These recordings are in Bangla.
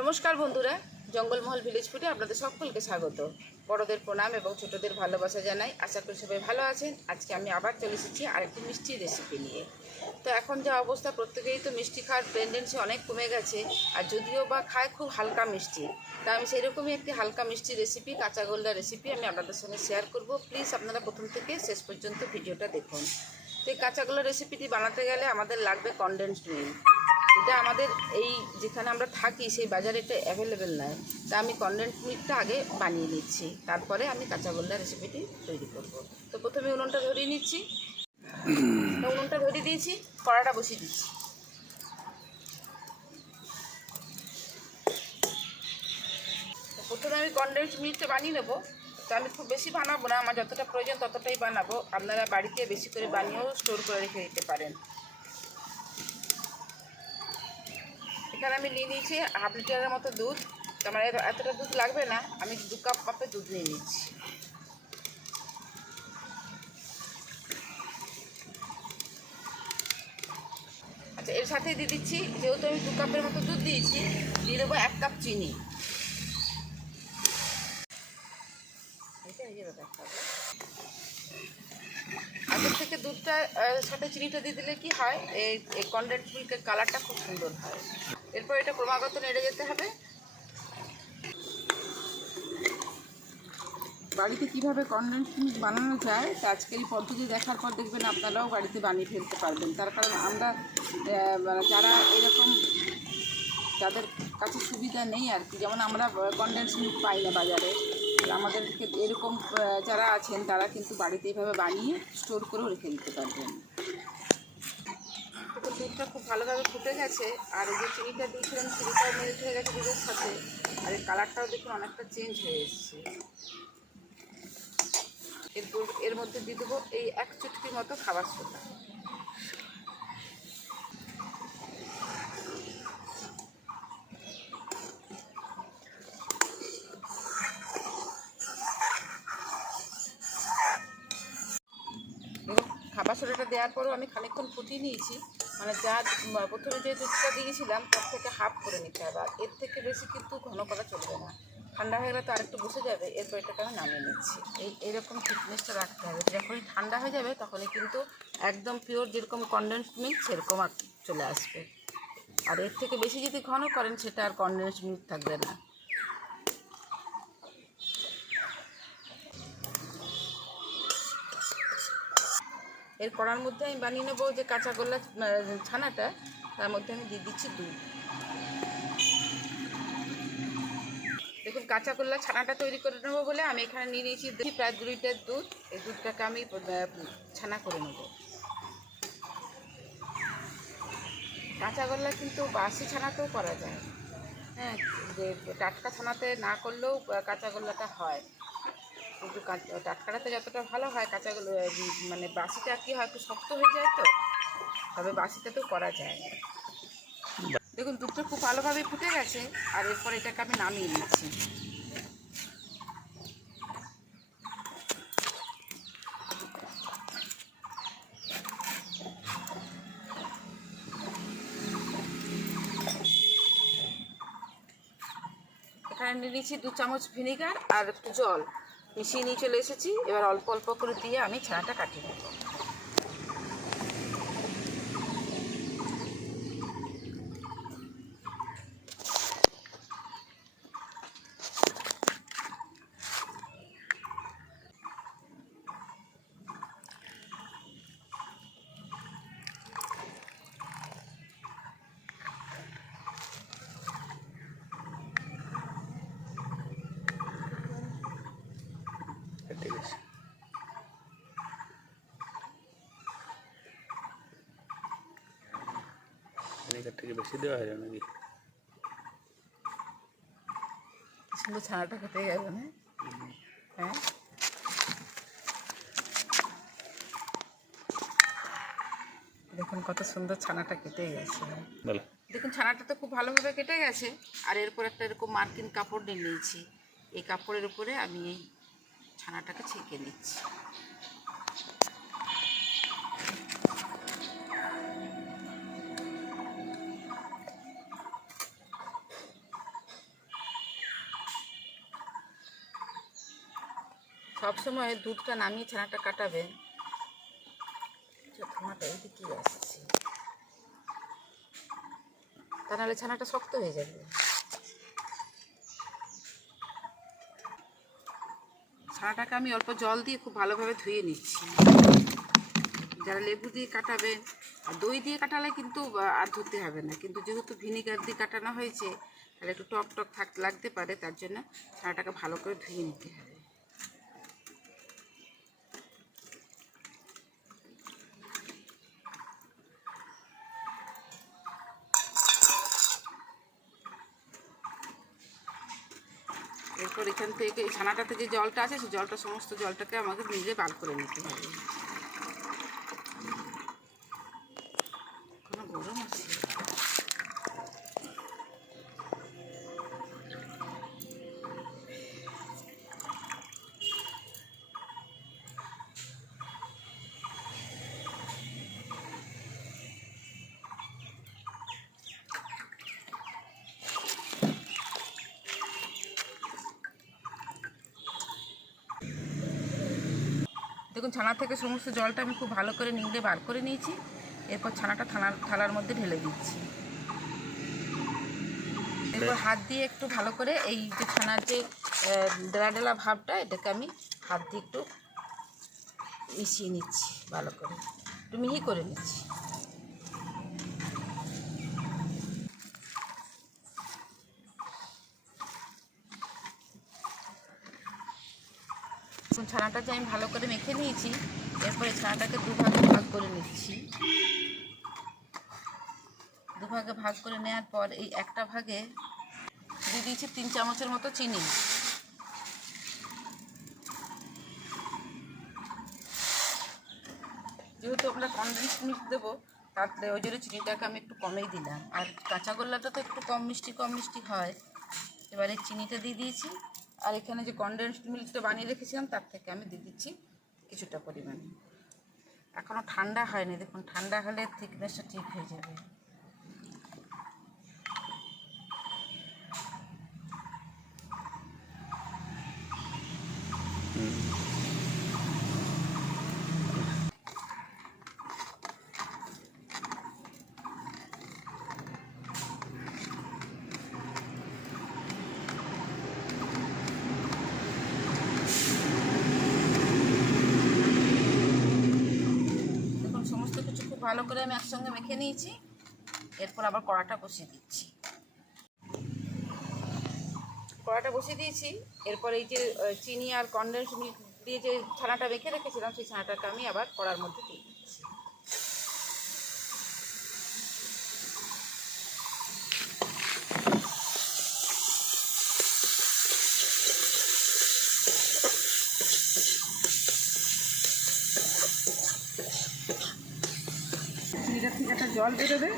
নমস্কার বন্ধুরা, জঙ্গলমহল ভিলেজ ফুডে আপনাদের সকলকে স্বাগত। বড়দের প্রণাম এবং ছোটদের ভালোবাসা জানাই। আশা করি সবাই ভালো আছেন। আজকে আমি আবার চলে এসেছি আরেকটি মিষ্টির রেসিপি নিয়ে। তো এখন যা অবস্থা, প্রত্যেকেই তো মিষ্টি খাওয়ার টেন্ডেন্সি অনেক কমে গেছে, আর যদিও বা খায় খুব হালকা মিষ্টি। তা আমি সেরকমই একটি হালকা মিষ্টি রেসিপি, কাঁচাগোল্লা রেসিপি আমি আপনাদের সঙ্গে শেয়ার করব। প্লিজ আপনারা প্রথম থেকে শেষ পর্যন্ত ভিডিওটা দেখুন। তো এই কাঁচাগোল্লা রেসিপিটি বানাতে গেলে আমাদের লাগবে কনডেন্সড মিল্ক। এটা আমাদের এই যেখানে আমরা থাকি সেই বাজারে এটা অ্যাভেলেবেল নয়। তা আমি কনডেন্স মিল্কটা আগে বানিয়ে নিচ্ছি, তারপরে আমি কাঁচাগোল্লা রেসিপিটি তৈরি করব। তো প্রথমে উনুনটা ধরিয়ে নিচ্ছি। তো উনুনটা ধরিয়ে দিয়েছি, কড়াটা বসিয়ে দিচ্ছি। তো প্রথমে আমি কনডেন্স মিল্কটা বানিয়ে নেবো। তো আমি খুব বেশি বানাবো না, আমার যতটা প্রয়োজন ততটাই বানাবো। আপনারা বাড়িতে বেশি করে বানিয়েও স্টোর করে রেখে দিতে পারেন। এখানে আমি নিয়ে নিয়েছি হাফ লিটারের মতো দুধ। তো আমার এতটা দুধ লাগবে না, আমি 2 কাপ মাপে দুধ নিয়ে নিচ্ছি। আচ্ছা, এর সাথে দিয়ে দিচ্ছি, যেহেতু আমি 2 কাপের মতো দুধ দিয়েছি, দিয়ে দেবো 1 কাপ চিনি। আগের থেকে দুধটা সাথে চিনিটা দিয়ে দিলে কি হয়, এই কনডেন্স মিল্কের কালারটা খুব সুন্দর হয়। এরপর এটা ক্রমাগত নেড়ে যেতে হবে। বাড়িতে কিভাবে কনডেন্স মিল্ক বানানো যায় তা আজকের এই পদ্ধতি দেখার পর দেখবেন আপনারাও বাড়িতে বানিয়ে ফেলতে পারবেন। তার কারণ আমরা যারা এরকম, যাদের কাছে সুবিধা নেই আর কি, যেমন আমরা কনডেন্স মিল্ক পাই না বাজারে, আমাদেরকে এরকম যারা আছেন তারা কিন্তু বাড়িতে এইভাবে বানিয়ে স্টোর করেও রেখে দিতে পারবেন। তো দুধটা খুব ভালোভাবে ফুটে গেছে, আর এই যে চিনিটা দিয়েছিলাম চিনিটাও মেল্ট হয়ে গেছে দুধের সাথে, আর এই কালারটাও দেখুন অনেকটা চেঞ্জ হয়ে এসেছে। এর মধ্যে দিয়ে দেবো এই 1 চুটকি মতো খাবার সোডা। দেখুন, খাবার সোডাটা দেওয়ার পরও আমি খানিকক্ষণ ফুটিয়ে নিয়েছি। মানে যা প্রথমে যে দুধটা দিয়েছিলাম তার থেকে হাফ করে নিতে হবে, আর এর থেকে বেশি কিন্তু ঘন করা চলবে না। ঠান্ডা হয়ে গেলে তো আরেকটু বসে যাবে। এরপর এটাকে আমি নামিয়ে নিচ্ছি। এইরকম থিকনেসটা রাখতে হবে। যখনই ঠান্ডা হয়ে যাবে তখনই কিন্তু একদম পিওর যেরকম কনডেন্স মিল্ক সেরকম চলে আসবে। আর এর থেকে বেশি যদি ঘন করেন সেটা আর কনডেন্স মিল্ক থাকবে না। এর কড়ার মধ্যে আমি বানিয়ে নেবো যে কাঁচাগোল্লা ছানাটা, তার মধ্যে আমি দিয়ে দিচ্ছি দুধ। দেখুন, কাঁচাগোল্লা ছানাটা তৈরি করে নেবো বলে আমি এখানে নিয়ে নিয়েছি প্রায় 2 লিটার দুধ। এই দুধটাকে আমি ছানা করে নেব। কাঁচাগোল্লা কিন্তু বাসি ছানাতেও করা যায়, হ্যাঁ, যে টাটকা ছানাতে না করলেও কাঁচাগোল্লাটা হয়। কিন্তু টাটকাটাতে যতটা ভালো হয়, কাঁচাগোল্লা মানে বাসিটা কি হয়, একটু শক্ত হয়ে যায়। তো তবে বাসিটাতেও করা যায়। দেখুন, দুধটা খুব ভালোভাবে ফুটে গেছে, আর এরপর এটাকে আমি নামিয়ে নিচ্ছি। এখানে নিয়ে নিচ্ছি 2 চামচ ভিনেগার আর একটু জল মিশিয়ে নিয়ে চলে এসেছি। এবার অল্প অল্প করে দিয়ে আমি ছানাটা কাটিয়ে নেব। ঠিক আছে, ভিনেগার থেকে বেশি দেওয়া হয় নাকি? সুন্দর ছানাটা খেতে গেল না? হ্যাঁ, দেখুন কত সুন্দর ছানাটা কেটে গেছে। দেখুন, ছানাটা তো খুব ভালোভাবে কেটে গেছে। আর এরপর একটা এরকম মার্কিন কাপড় নিয়ে নিয়েছি। এই কাপড়ের উপরে আমি এই ছানাটাকে ছেঁকে নিচ্ছি। সবসময় দুধটা নামিয়ে ছানাটা কাটাবেন। ছানাটা এইদিকে আসছে, তা নাহলে ছানাটা শক্ত হয়ে যাবে। ছানাটাকে আমি অল্প জল দিয়ে খুব ভালোভাবে ধুয়ে নিচ্ছি। যারা লেবু দিয়ে কাটাবেন আর দই দিয়ে কাটালে কিন্তু আর ধুতে হবে না, কিন্তু যেহেতু ভিনিগার দিয়ে কাটানো হয়েছে তাহলে একটু টক টক লাগতে পারে, তার জন্য ছানাটাকে ভালো করে ধুয়ে নিতে হবে। এরপর এখান থেকে এই ছানাটাতে যে জলটা আছে সেই জলটা, সমস্ত জলটাকে আমাকে নিজে বার করে নিতে হবে। কোনো গরম আছে। দেখুন ছানা থেকে সমস্ত জলটা আমি খুব ভালো করে নিংড়ে বার করে নিয়েছি। এরপর ছানাটা থালার মধ্যে ঢেলে দিচ্ছি। এরপর হাত দিয়ে একটু ভালো করে এই যে ছানার যে ডেলা ডেলা ভাবটা, এটাকে আমি হাত দিয়ে একটু মিশিয়ে নিচ্ছি, ভালো করে একটু মিহি করে নিচ্ছি। ছানাটা যে আমি ভালো করে মেখে নিয়েছি, এরপরে ছানাটাকে দুভাগে ভাগ করে নিচ্ছি। দুভাগে ভাগ করে নেওয়ার পর এই একটা ভাগে দিয়ে দিয়েছি 3 চামচের মতো চিনি। যেহেতু আমরা কনডেন্স মিল্ক দেবো, তাতে ওই জন্য চিনিটাকে আমি একটু কমেই দিলাম। আর কাঁচাগোল্লাটা তো একটু কম মিষ্টি হয়। এবারে চিনিটা দিয়ে দিয়েছি, আর এখানে যে কনডেন্স মিল্কটা বানিয়ে রেখেছিলাম তার থেকে আমি দিয়ে দিচ্ছি কিছুটা পরিমাণে। এখনও ঠান্ডা হয়নি, দেখুন ঠান্ডা হলে থিকনেসটা ঠিক হয়ে যাবে। সমস্ত কিছু খুব ভালো করে আমি একসঙ্গে মেখে নিয়েছি। এরপর আবার কড়াটা বসিয়ে দিচ্ছি। কড়াটা বসিয়ে দিয়েছি। এরপর এই যে চিনি আর কনডেন্স মিল্ক দিয়ে যে ছানাটা মেখে রেখেছিলাম, সেই ছানাটাকে আমি আবার কড়ার মধ্যে দিয়ে দিচ্ছি। চিনিটা থেকে একটা জল বেরোবে,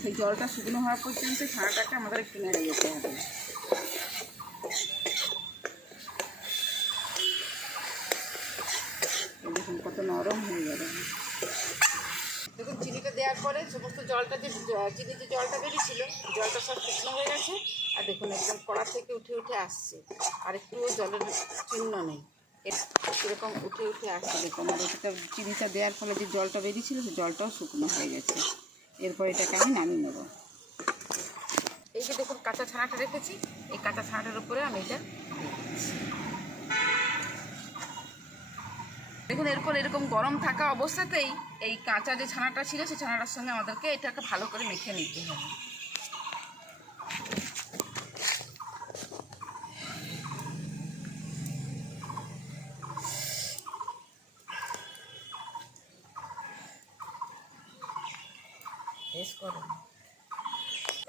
সেই জলটা শুকনো হওয়া পর্যন্ত ছানাটাকে আমাদের একটু নেড়ে যেতে হবে। দেখুন কত নরম হয়ে যাবে। দেখুন চিনিটা দেওয়ার পরে সমস্ত জলটা যে চিনি যে জলটা বেরিয়েছিল, জলটা সব শুকনো হয়ে গেছে। আর দেখুন একদম কড়া থেকে উঠে উঠে আসছে, আর একটুও জলের চিহ্ন নেই। এরকম উঠে উঠে আসছে। দেখুন আর এটা চিনিটা দেওয়ার ফলে যে জলটা বেরিয়েছিল, সেই জলটাও শুকনো হয়ে গেছে। এরপর এটাকে আমি নামিয়ে নেব। এই যে দেখুন কাঁচা ছানাটা রেখেছি, এই কাঁচা ছানাটার উপরে আমি এটা দেখুন। এরপর এরকম গরম থাকা অবস্থাতেই এই কাঁচা যে ছানাটা ছিল, সেই ছানাটার সঙ্গে আমাদেরকে এটাকে ভালো করে মেখে নিতে হবে।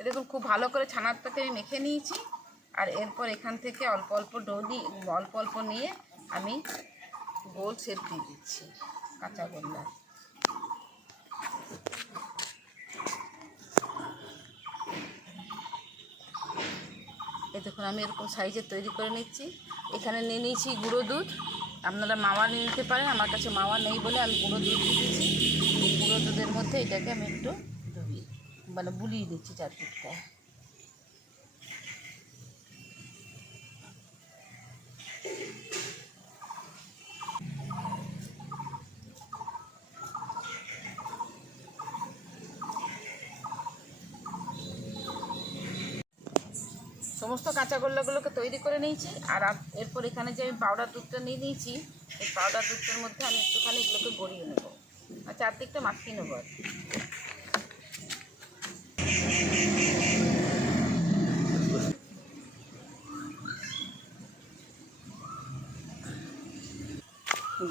দেখুন খুব ভালো করে ছানাটাকে আমি মেখে নিয়েছি। আর এরপর এখান থেকে অল্প অল্প নিয়ে আমি গোল শেপ দিয়ে দিচ্ছি কাঁচা গোল্লা। এই দেখুন আমি এরকম সাইজের তৈরি করে নিচ্ছি। এখানে নিয়ে নিয়েছি গুঁড়ো দুধ, আপনারা মাওয়া নিয়ে নিতে পারেন। আমার কাছে মাওয়া নেই বলে আমি গুঁড়ো দুধ দিয়েছি। এই গুঁড়ো দুধের মধ্যে এটাকে আমি একটু বুলিয়ে দিচ্ছি চারদিকটা। সমস্ত কাঁচাগোল্লাগুলোকে তৈরি করে নিয়েছি। আর এরপর এখানে যে আমি পাউডার দুধটা নিয়ে নিয়েছি, এই পাউডার দুধটার মধ্যে আমি একটুখানি এগুলোকে গড়িয়ে নেবো, আর চারদিকটা মাখিয়ে নেবো আর কি।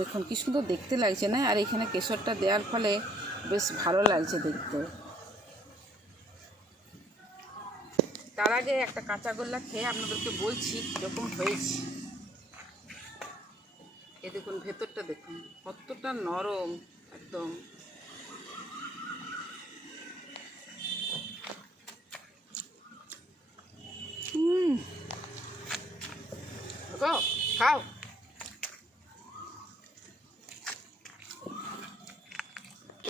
দেখুন কি সুন্দর দেখতে লাগছে না? আর এখানে কেশরটা দেওয়ার ফলে বেশ ভালো লাগছে দেখতে। তার আগে একটা কাঁচাগোল্লা খেয়ে আপনাদেরকে বলছি কীরকম হয়েছে। এই দেখুন ভেতরটা দেখুন কতটা নরম একদম। খাও।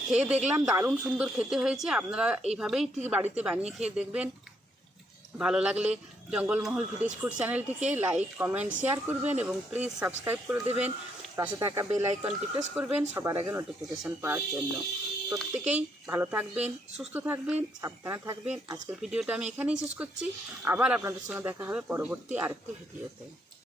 খেয়ে দেখলাম দারুণ সুন্দর খেতে হয়েছে। আপনারা এইভাবেই ঠিক বাড়িতে বানিয়ে খেয়ে দেখবেন। ভালো লাগলে জঙ্গলমহল ভিলেজ ফুড চ্যানেলটিকে লাইক, কমেন্ট, শেয়ার করবেন এবং প্লিজ সাবস্ক্রাইব করে দেবেন। পাশে থাকা বেল আইকনটি প্রেস করবেন সবার আগে নোটিফিকেশান পাওয়ার জন্য। প্রত্যেকেই ভালো থাকবেন, সুস্থ থাকবেন, সাবধানে থাকবেন। আজকের ভিডিওটা আমি এখানেই শেষ করছি। আবার আপনাদের সঙ্গে দেখা হবে পরবর্তী আরেকটি ভিডিওতে।